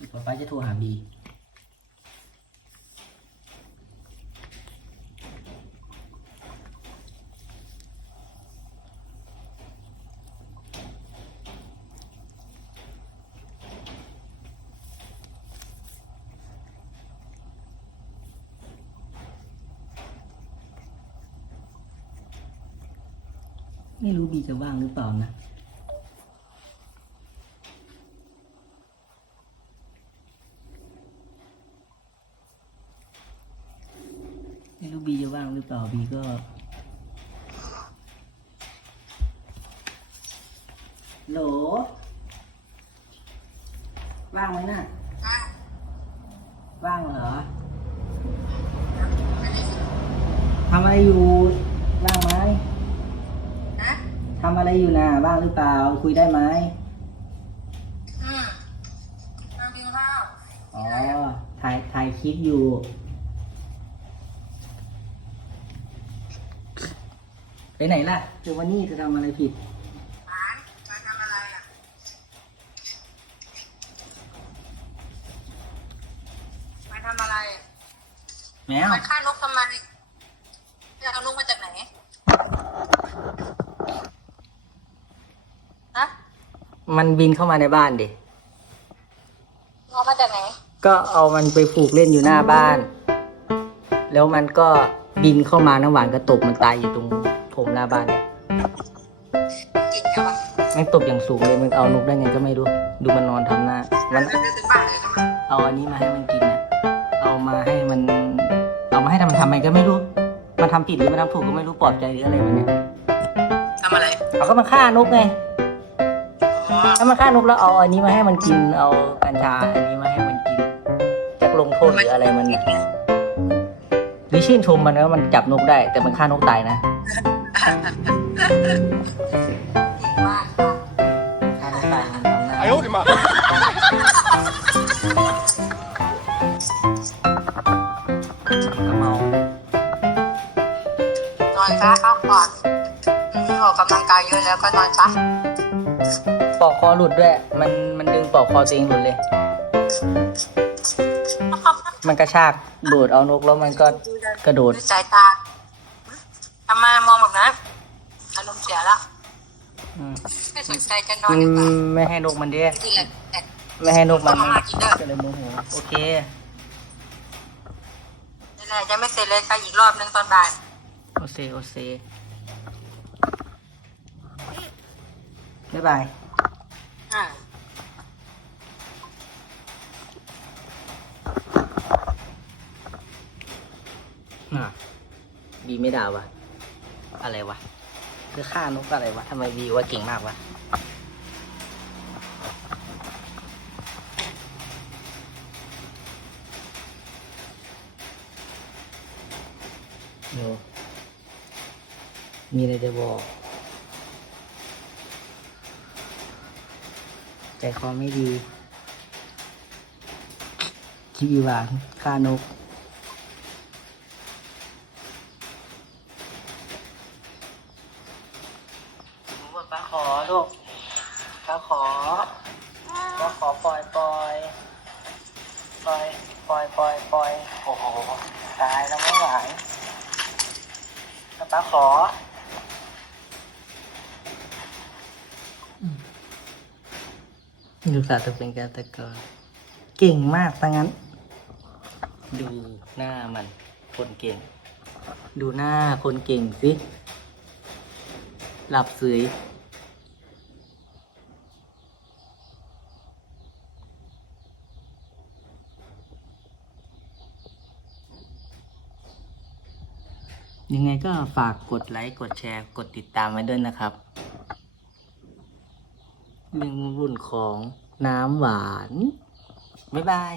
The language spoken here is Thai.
ป๊าป๊าจะโทรหาบีไม่รู้บีจะว่างหรือเปล่านะ ไม่รู้บีจะว่างหรือเปล่าบีก็ โหล ว่างไหมน่ะ ว่างเหรอทำอะไรอยู่ว่างไหมฮะทำอะไรอยู่น่ะว่างหรือเปล่า คุยได้ไหมอืมนั่งกินข้าวอ๋อถ่ายถ่ายคลิปอยู่ ไปไหนล่ะเธอวันนี้เธอทำอะไรผิดหานมาทำอะไรอะมาทำอะไรแมวมันฆ่านกทำไมจะเอานกมาจากไหนฮะมันบินเข้ามาในบ้านดิเอามาจากไหนก็เอามันไปผูกเล่นอยู่หน้าบ้าน แล้วมันก็บินเข้ามาน้ำหวานก็ตกมันตายอยู่ตรง ผมหน้าบ้านเนี่ยจิตจังวะมันตกอย่างสูงเลยมันเอานกได้ไงก็ไม่รู้ ดูมันนอนทำหน้ามันมันจะถึงบ้านเลยนะเอาอันนี้มาให้มันกินนะเอามาให้มัน เอามาให้ทำมันทำไมก็ไม่รู้ มันทำผิดหรือมันทำถูกก็ไม่รู้ปลอบใจหรืออะไรมันเนี่ยทำอะไรเอาก็มันฆ่านกไง อ๋อถ้ามันฆ่านกแล้วเอาอันนี้มาให้มันกิน เอากัญชาอันนี้มาให้มันกินจะลงโทษหรืออะไรมันเนี่ยหรือชื่นชมมันว่ามันจับนกได้ แต่มันฆ่านกตายนะ 哎呦我的妈！ ก็เมา นอนซะพักผ่อนอืมออกกำลังกายเยอะแล้วก็นอนซะ ปอกคอหลุดด้วย มันมันดึงปอกคอตัวเองหลุดเลย มันกระชากโดดเอานกแล้วมันก็กระโดด ด้วยสายตา ใจจะนอนมันดีกว่าไม่ให้นกมันเด้จริงๆแหละแต่ไม่ให้นกมันเอามากินเด้อก็เลยโมโหโอเคนี่แหละยังไม่เสร็จเลยไปอีกรอบนึงตอนบ่าย โอเซโอเซบ๊ายบาย อ่าน่ะบีไม่ด่าวะอะไรวะคือฆ่านกอะไรวะทำไมบีว่าเก่งมากวะ โยมีอะไรจะบอก ใจคอไม่ดีคิดอีหวานฆ่านก หนูบอกป้าขอลูกป้าขอป้าขอปล่อยปล่อยปล่อยปล่อยปล่อยปล่อยโอ้โหตายแล้วไม่ไหว ป้าขอดูสาตัวเป็นการตะกอนเก่งมากตั้งนั้น ดูหน้ามัน คนเก่ง ดูหน้าคนเก่งสิ หลับสวย ยังไงก็ฝากกดไลค์กดแชร์ กดติดตามไว้ด้วยนะครับเรื่องวุ่นของน้ำหวาน บ๊ายบาย